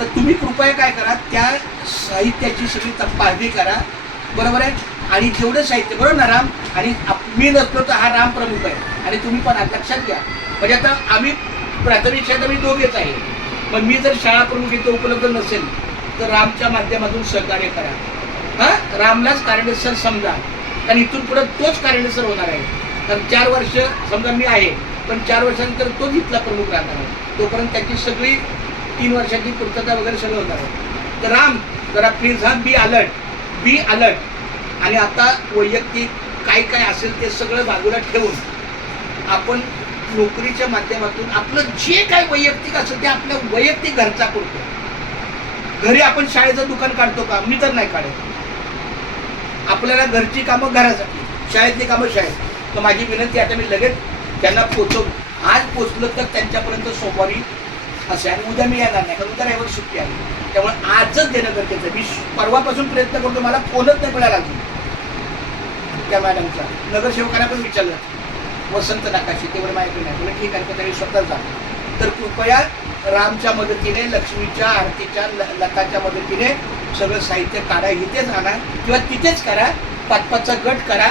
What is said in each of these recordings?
तर तुम्ही कृपया काय करा, त्या साहित्याची सगळी तपासणी करा, बरोबर आहे. आणि जेवढं साहित्य, बरोबर ना राम, आणि मी नसतो तर हा राम प्रमुख आहे आणि तुम्ही पण लक्षात घ्या. म्हणजे आता आम्ही प्राथमिक शाळेत आम्ही दोघेच आहे, पण मी जर शाळा प्रमुख इथं उपलब्ध नसेल तर रामच्या माध्यमातून सहकार्य करा. हां, रामलाच कारंडेसर समजा, कारण इथून पुढे तोच कारंडेसर होणार आहे. कारण 4 वर्ष समजा मी आहे, पण 4 वर्षानंतर तोच इथला प्रमुख राहणार आहे. तोपर्यंत त्याची सगळी 3 वर्षाची पूर्तता वगैरे सगळं होणार आहे. तर राम जरा प्लीज बी अलर्ट. आणि आता वैयक्तिक काय काय असेल ते सगळं बाजूला ठेवून आपण नोकरीच्या माध्यमातून आपलं जे काय वैयक्तिक असेल ते आपल्या वैयक्तिक घरचा करतो. घरी आपण शाळेचं दुकान काढतो का? मी तर नाही काढत. आपल्याला घरची कामं घरासाठी, शाळेतली कामं शाळेत. तर माझी विनंती आता मी लगेच त्यांना पोचवू. आज पोचलो तर त्यांच्यापर्यंत सोमवारी असे, आणि उद्या मी येणार नाही, कारण उद्या रविवार सुट्टी आहे. त्यामुळे आजच देणं गरजेचं आहे. मी परवापासून प्रयत्न करतो, मला फोनच नाही मिळाला अजून त्या मॅडमचा. नगरसेवकांना पण विचारलं, वसंत नाकाशी, तेवढं माहिती नाही. बोला ठीक आहे, पण त्यांनी स्वतः जा. तर कृपया रामच्या मदतीने, लक्ष्मीच्या आरतीच्या, लताच्या मदतीने सगळं साहित्य काढा, इथेच आणा किंवा तिथेच करा. 5-5चा गट करा.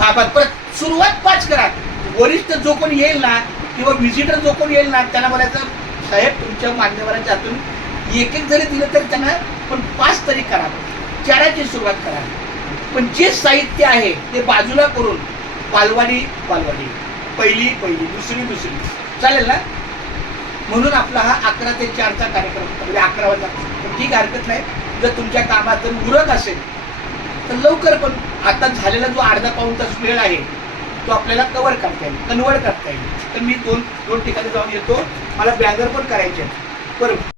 हा, परत सुरुवात 5 करा. वरिष्ठ जो कोण येईल ना किंवा व्हिजिटर जो कोण येईल ना, त्यांना बोलायचं, साहेब तुमच्या मान्यवरांच्या हातून एक जरी दिलं तर त्यांना पण 5 तरी करा. 4ची सुरुवात करा. पण जे साहित्य आहे ते बाजूला करून पालवाडी पहिली दुसरी चालेल ना. म्हणून आपला हा 11 ते 4चा कार्यक्रम, म्हणजे 11 वाजता. ठीक, हरकत नाही. जर तुमच्या कामात उरक असेल तर लवकर, पण आता झालेला जो अर्धा पाऊण तास वेळ आहे तो आपल्याला कव्हर करता येईल, कन्वर्ट करता येईल. तर मी दोन ठिकाणी जाऊन येतो. मला बॅनर पण करायचे आहेत. बरोबर.